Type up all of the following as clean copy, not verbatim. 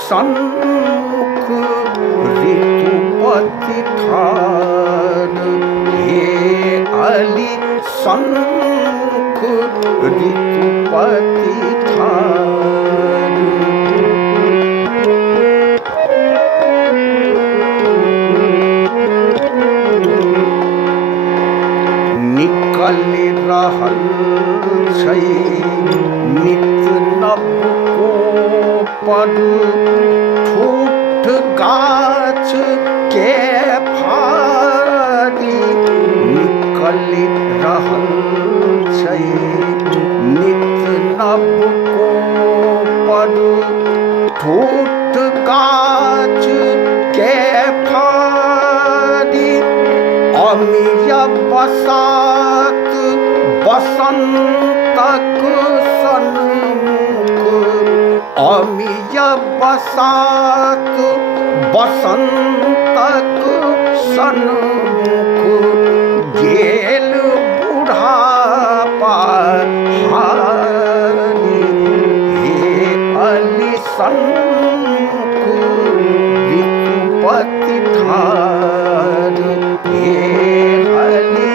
सन्मुख ऋतुपति ठान, हे अली सन्मुख ऋतुपति ठान। निकल रहल छै नित नव कोपल, ठूठ गाछ के फाड़ी। निकल रहल छै नित नव कोपल, ठूठ गाछ के फाड़ी। अमीय बसात बसंतक सन्मुख, अमीय बसात बसंतक सन्मुख। गेल बुढ़ापा हारी, हे अली सन्मुख ऋतुपति ठान, हे अली।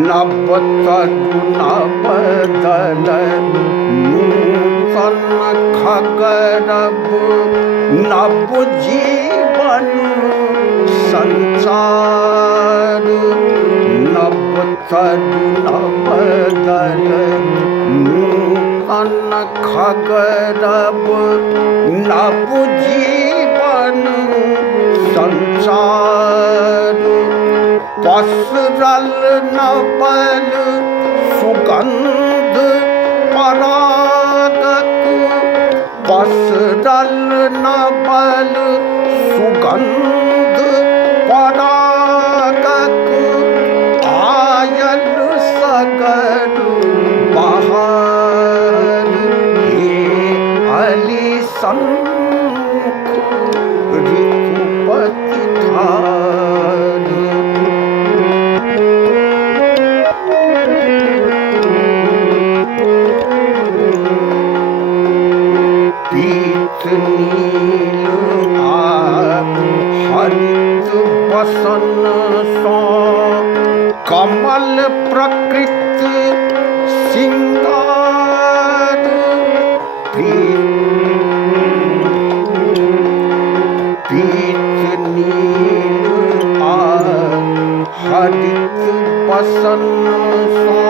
नव तरु नव दल नूतन खगरब, नव जीवन संचार। नव तरु नव दल नूतन खगरब, नव जीवन संचार। पसरल नवल सुगंध परागक, पसरल नवल सुगंध परागक। आयल सगर बहार, हे अली सन्मुख ऋतुपति ठान। पीत नील हरित बसन सो, कमल प्रकृत सिंगार। पीत नील हरित बसन सो,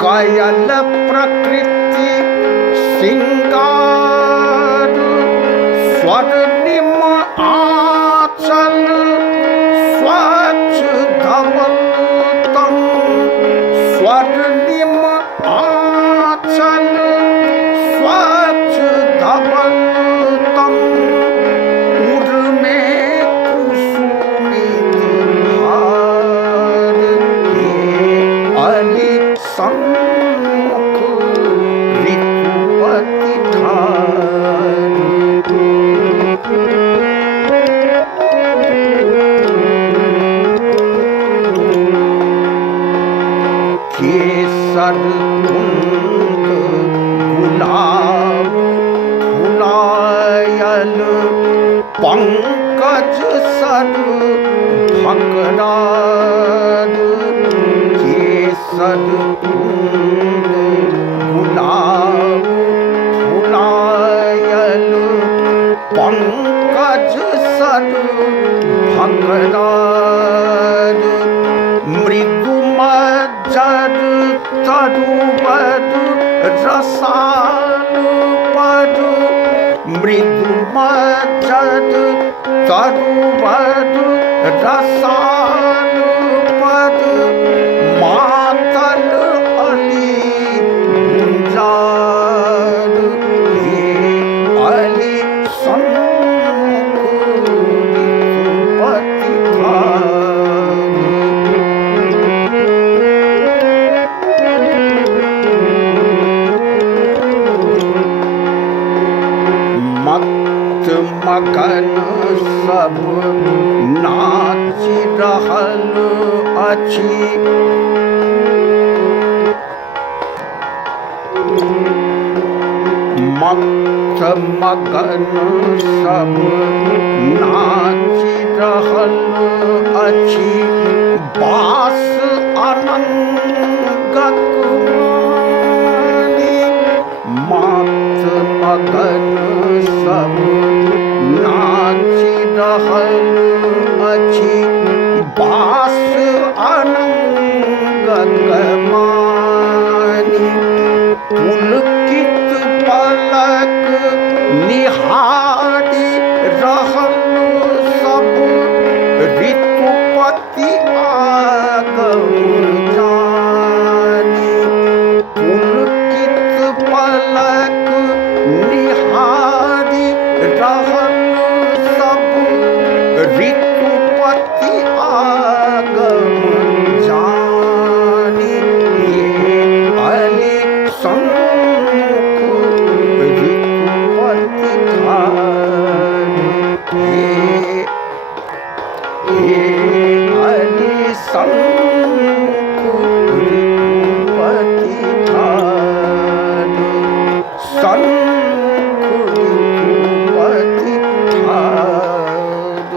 कयल प्रकृति सिंगार। स्वर्णिम आंचल स्वच्छ धवलतम, स्वर्णिम आंचल स्वच्छ धवलतम। उर्मे कुसुमित हार, हे अली सन्मुख ऋतुपति ठान। केसर कुंद गुलाब फुलायल, पंकज सर भकरार। केसर कुंद गुलाब फुलायल, पंकज सर भकरार। मृदु मज्जर तरुवर रसाल पर, मृदु मज्जर तरुवर रसाल पर। मातल अली गुंजार, हे अली सन्मुख ऋतुपति ठान। मत्त मगन सब नाचि रहल अछि। मत मगन सब नाचि रहल अछि। बास अनंगक मानी मत मगन सब नाचि रहल अछि।